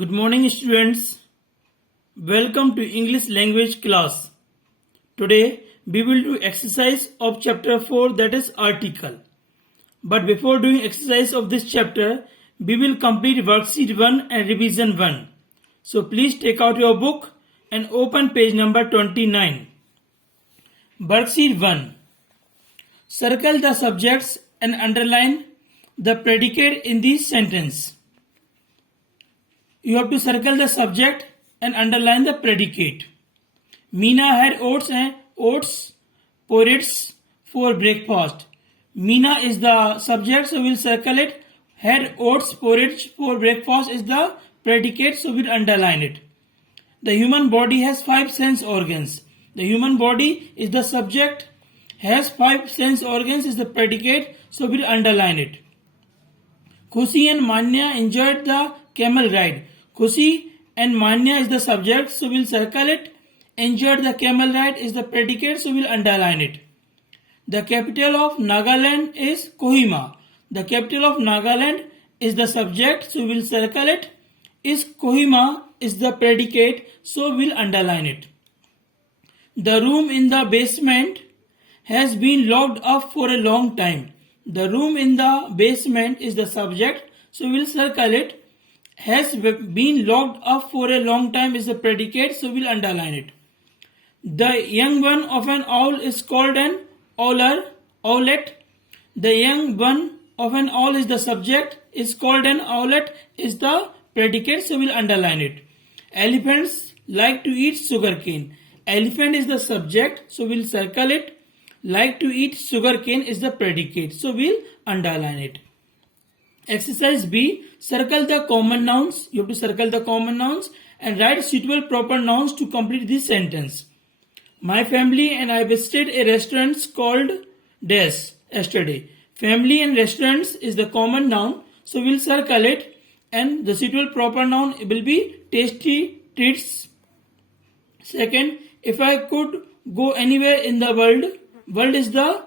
Good morning, students. Welcome to English language class. Today we will do exercise of chapter 4, that is article. But before doing exercise of this chapter, we will complete worksheet 1 and revision 1. So please take out your book and open page number 29. Worksheet 1. Circle the subjects and underline the predicate in the sentence. You have to circle the subject and underline the predicate. Meena had oats porridge for breakfast. Meena is the subject, so we'll circle it. Had oats porridge for breakfast is the predicate, so we'll underline it. The human body has 5 sense organs. The human body is the subject, has 5 sense organs is the predicate, so we'll underline it. Khushi and Manya enjoyed the camel ride. Khushi and Manya is the subject, so we'll circle it. Enjoyed the camel ride is the predicate, so we'll underline it. The capital of Nagaland is Kohima. The capital of Nagaland is the subject, so we'll circle it. Is Kohima is the predicate, so we'll underline it. The room in the basement has been locked up for a long time. The room in the basement is the subject, so we'll circle it. Has been locked up for a long time is the predicate, so we'll underline it. The young one of an owl is called an owlet. The young one of an owl is the subject, is called an owlet is the predicate, so we'll underline it. Elephants like to eat sugarcane. Elephant is the subject, so we'll circle it. Like to eat sugarcane is the predicate, so we'll underline it. Exercise B. Circle the common nouns. You have to circle the common nouns and write suitable proper nouns to complete this sentence. My family and I visited a restaurant called Dash yesterday. Family and restaurants is the common noun, so we'll circle it, and the suitable proper noun will be tasty treats. Second, if I could go anywhere in the world is the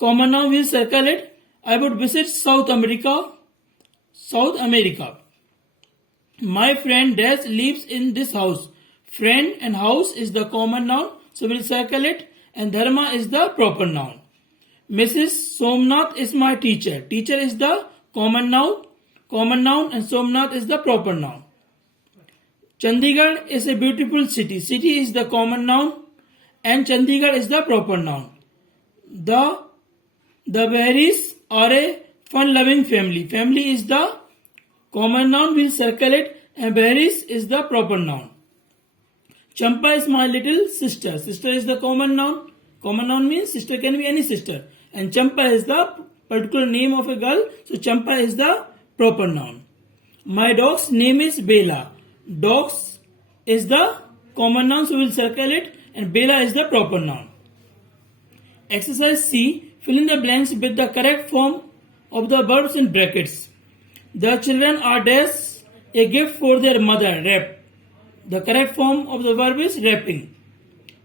common noun, we'll circle it. I would visit South America. My friend Dash lives in this house. Friend and house is the common noun, so we'll circle it, and Dharma is the proper noun. Mrs. Somnath is my teacher. Teacher is the common noun, and Somnath is the proper noun. Chandigarh is a beautiful city. City is the common noun, and Chandigarh is the proper noun. The Beharis are a fun-loving family. Family is the common noun, we'll circle it, and Beharis is the proper noun. Champa is my little sister. Sister is the common noun. Common noun means sister can be any sister. And Champa is the particular name of a girl, so Champa is the proper noun. My dog's name is Bela. Dogs is the common noun, so we'll circle it, and Bela is the proper noun. Exercise C. Fill in the blanks with the correct form of the verbs in brackets. The children are dash a gift for their mother, wrap. The correct form of the verb is wrapping.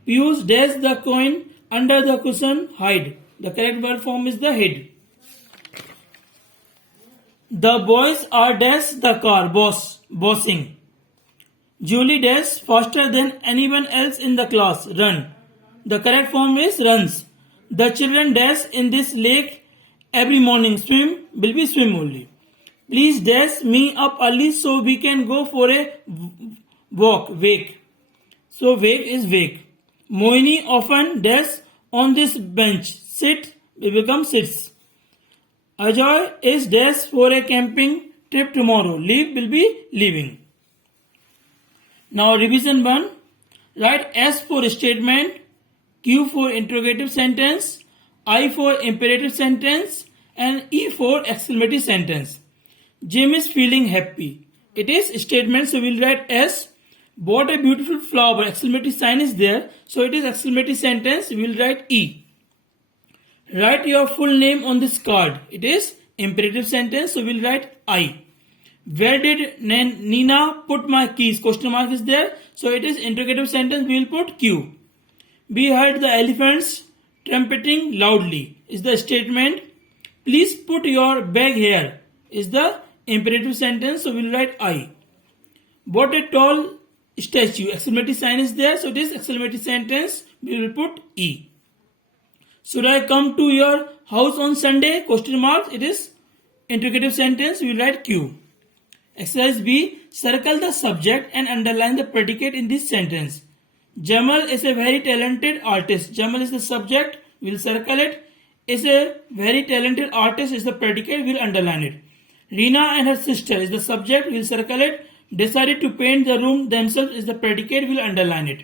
Piyush dash the coin under the cushion, hide. The correct verb form is the hid. The boys are dash the car, bossing. Julie dash faster than anyone else in the class, run. The correct form is runs. The children dash in this lake every morning, swim will be swim only. Please dash me up early so we can go for a walk, wake. So wake is wake. Moini often dash on this bench, sit will become sits. Ajoy is dash for a camping trip tomorrow, leave will be leaving. Now revision 1. Write S for statement, Q for interrogative sentence, I for imperative sentence, and E for exclamative sentence. Jim is feeling happy. It is statement, so we'll write S. Bought a beautiful flower, exclamative sign is there, so it is exclamative sentence, we'll write E. Write your full name on this card. It is imperative sentence, so we'll write I. Where did Nina put my keys? Question mark is there, so it is interrogative sentence, we'll put Q. We heard the elephants trumpeting loudly is the statement. Please put your bag here is the imperative sentence, so we'll write I. Bought a tall statue. Exclamatory sign is there, so this exclamatory sentence we will put E. Should I come to your house on Sunday? Question mark. It is interrogative sentence. We will write Q. Exercise B. Circle the subject and underline the predicate in this sentence. Jamal is a very talented artist. Jamal is the subject. We will circle it. Is a very talented artist is the predicate. We will underline it. Reena and her sister is the subject. We will circle it. Decided to paint the room themselves is the predicate. We will underline it.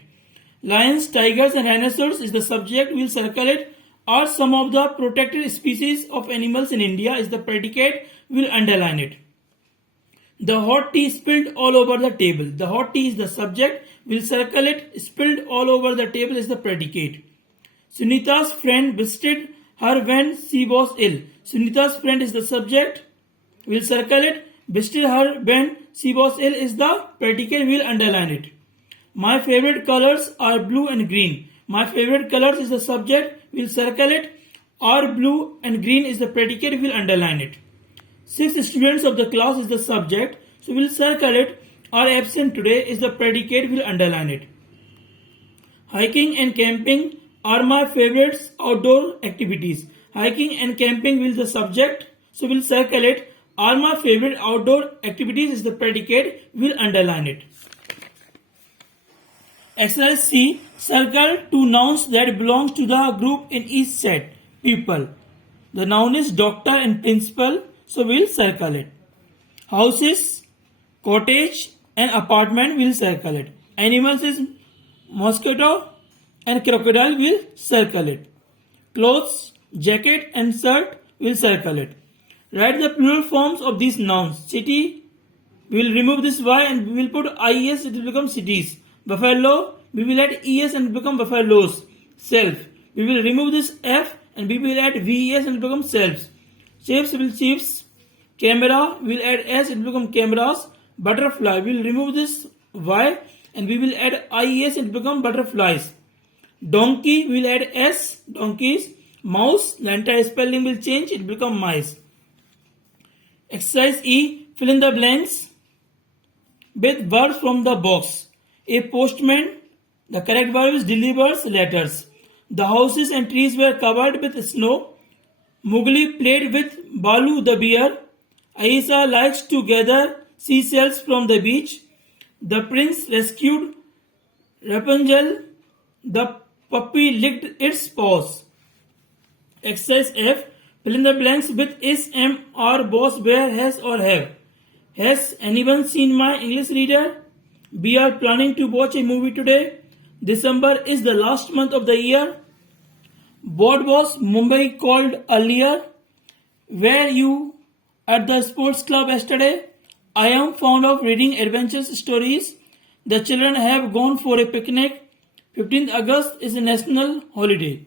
Lions, tigers and rhinoceros is the subject. We will circle it. Are some of the protected species of animals in India is the predicate. We will underline it. The hot tea spilled all over the table. The hot tea is the subject. We'll circle it. Spilled all over the table is the predicate. Sunita's friend visited her when she was ill. Sunita's friend is the subject. We'll circle it. Visited her when she was ill is the predicate. We'll underline it. My favorite colors are blue and green. My favorite colors is the subject. We'll circle it. Are blue and green is the predicate. We'll underline it. 6 students of the class is the subject. So we'll circle it. Are absent today is the predicate. We'll underline it. Hiking and camping are my favorite outdoor activities. Hiking and camping will the subject. So we'll circle it. Are my favorite outdoor activities is the predicate. We'll underline it. Exercise C. Circle 2 nouns that belongs to the group in each set. People. The noun is doctor and principal. So we'll circle it. Houses, cottage and apartment will circle it. Animals is mosquito and crocodile will circle it. Clothes, jacket and shirt will circle it. Write the plural forms of these nouns. City, we will remove this Y and we will put IES, it will become cities. Buffalo, we will add ES and become buffaloes. Self, we will remove this F and we will add VES and become selves. Chiefs will chiefs. Camera, we will add S, it will become cameras. Butterfly, we will remove this Y and we will add IES, it will become butterflies. Donkey, we will add S, donkeys. Mouse, the entire spelling will change, it will become mice. Exercise E, fill in the blanks with words from the box. A postman, the correct verb is delivers letters. The houses and trees were covered with snow. Mowgli played with Balu the bear. Aisha likes to gather seashells from the beach. The prince rescued Rapunzel. The puppy licked its paws. Exercise F. Fill in the blanks with is, am, are, was, where, has or have. Has anyone seen my English reader? We are planning to watch a movie today. December is the last month of the year. What was Mumbai called earlier? Were you at the sports club yesterday? I am fond of reading adventure stories. The children have gone for a picnic. 15th August is a national holiday.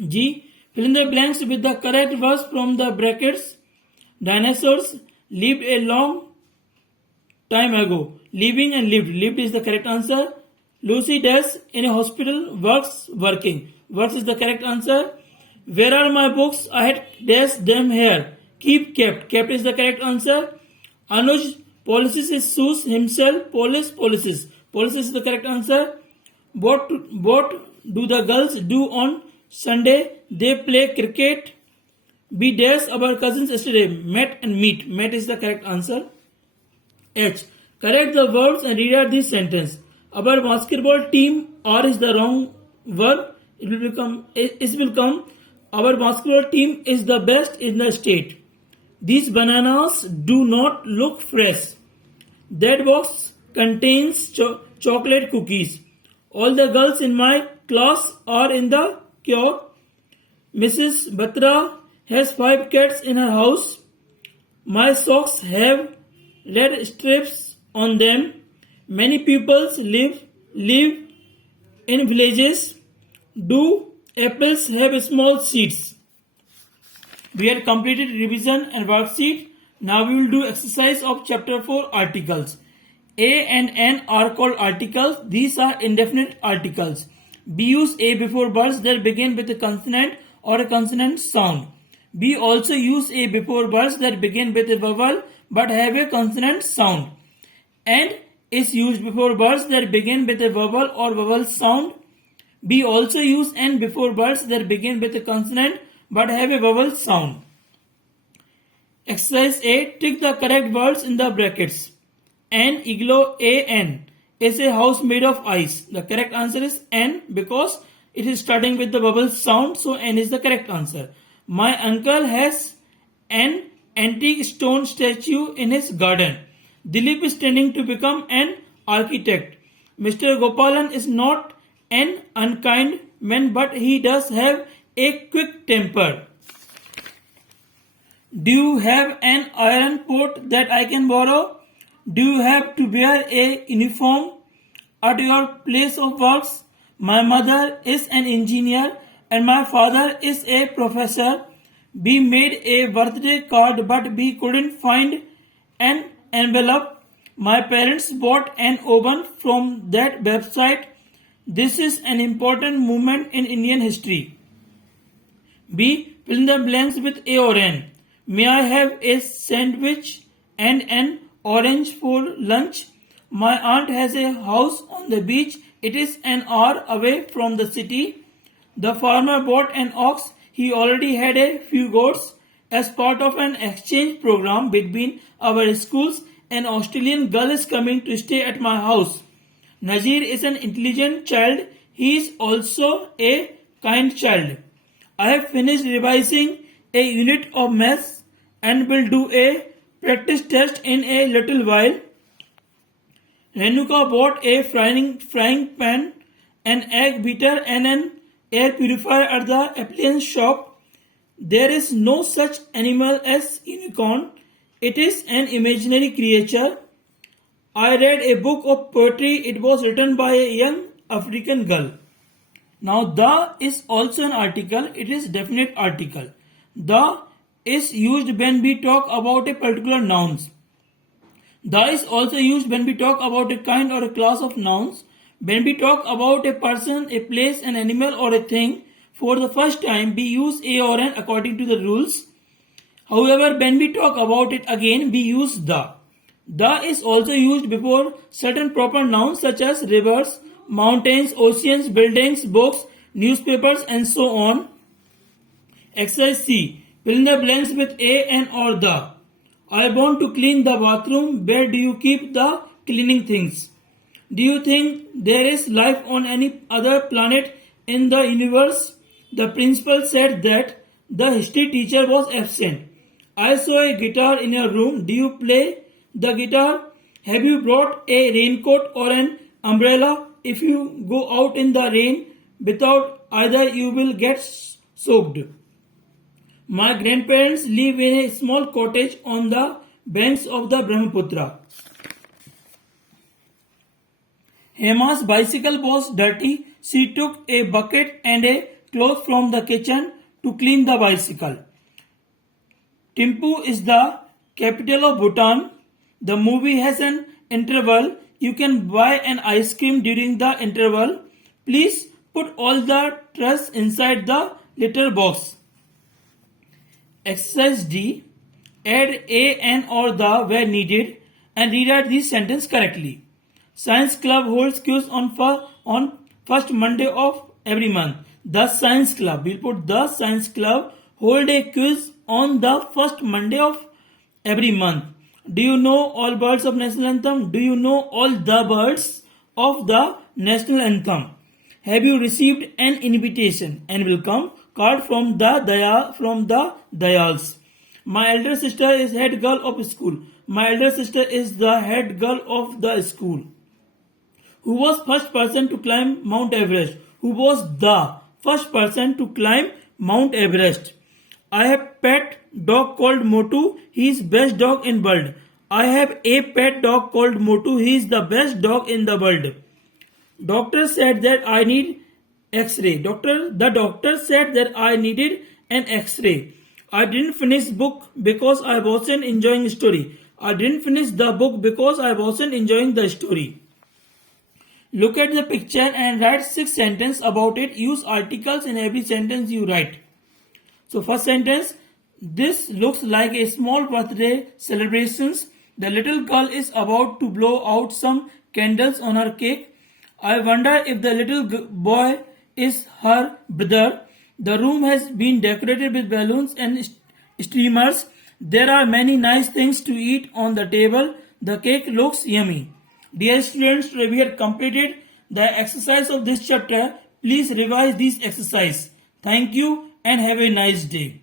G. Fill in the blanks with the correct words from the brackets. Dinosaurs lived a long time ago. Living and lived. Lived is the correct answer. Lucy does in a hospital. Works working. Works is the correct answer. Where are my books? I had dashed them here. Keep kept. Kept is the correct answer. Anuj polishes his shoes himself. Polish policies. Policies is the correct answer. What do the girls do on Sunday? They play cricket. We dashed our cousins yesterday. Met and meet. Met is the correct answer. H. Correct the verbs and read out this sentence. Our basketball team. R is the wrong verb. It will come. Our basketball team is the best in the state. These bananas do not look fresh. That box contains chocolate cookies. All the girls in my class are in the queue. Mrs. Batra has 5 cats in her house. My socks have red strips on them. Many people live in villages. Do apples have small seeds? We had completed revision and worksheet. Now we will do exercise of chapter 4 articles. A and N are called articles. These are indefinite articles. We use A before words that begin with a consonant or a consonant sound. We also use A before words that begin with a vowel but have a consonant sound. And is used before words that begin with a vowel or vowel sound. B. Also use N before words that begin with a consonant but have a vowel sound. Exercise 8. Tick the correct words in the brackets. An igloo, A-N, is a house made of ice. The correct answer is N because it is starting with the vowel sound, so N is the correct answer. My uncle has an antique stone statue in his garden. Dilip is training to become an architect. Mr. Gopalan is not an unkind man, but he does have a quick temper. Do you have an iron pot that I can borrow? Do you have to wear a uniform at your place of work? My mother is an engineer and my father is a professor. We made a birthday card but we couldn't find an envelope. My parents bought an oven from that website. This is an important moment in Indian history. B. Fill in the blanks with A or N. May I have a sandwich and an orange for lunch? My aunt has a house on the beach. It is an hour away from the city. The farmer bought an ox. He already had a few goats. As part of an exchange program between our schools, an Australian girl is coming to stay at my house. Nazir is an intelligent child. He is also a kind child. I have finished revising a unit of maths and will do a practice test in a little while. Renuka bought a frying pan, an egg beater and an air purifier at the appliance shop. There is no such animal as unicorn. It is an imaginary creature. I read a book of poetry. It was written by a young African girl. Now the is also an article. It is definite article. The is used when we talk about a particular nouns. The is also used when we talk about a kind or a class of nouns. When we talk about a person, a place, an animal or a thing, for the first time we use A or N according to the rules. However, when we talk about it again, we use the. The is also used before certain proper nouns such as rivers, mountains, oceans, buildings, books, newspapers and so on. Exercise C. Fill in the blanks with A, N or the. I want to clean the bathroom. Where do you keep the cleaning things? Do you think there is life on any other planet in the universe? The principal said that the history teacher was absent. I saw a guitar in your room. Do you play the guitar? Have you brought a raincoat or an umbrella? If you go out in the rain without either, you will get soaked. My grandparents live in a small cottage on the banks of the Brahmaputra. Hema's bicycle was dirty. She took a bucket and a cloth from the kitchen to clean the bicycle. Thimphu is the capital of Bhutan. The movie has an interval. You can buy an ice cream during the interval. Please put all the trash inside the litter box. Exercise D. Add A, N or the where needed and rewrite this sentence correctly. Science Club holds quiz on first Monday of every month. The Science Club. We'll put the Science Club hold a quiz on the first Monday of every month. Do you know all birds of national anthem? Do you know all the birds of the national anthem? Have you received an invitation and welcome card from the Dayals? My elder sister is head girl of school. My elder sister is the head girl of the school. Who was first person to climb Mount Everest? Who was the first person to climb Mount Everest? I have pet dog called Motu. He is best dog in world. I have a pet dog called Motu. He is the best dog in the world. Doctor said that I need X-ray. The doctor said that I needed an X-ray. I didn't finish book because I wasn't enjoying story. I didn't finish the book because I wasn't enjoying the story. Look at the picture and write 6 sentences about it. Use articles in every sentence you write. So first sentence, this looks like a small birthday celebrations. The little girl is about to blow out some candles on her cake. I wonder if the little boy is her brother. The room has been decorated with balloons and streamers. There are many nice things to eat on the table. The cake looks yummy. Dear students, we have completed the exercise of this chapter. Please revise this exercise. Thank you and have a nice day.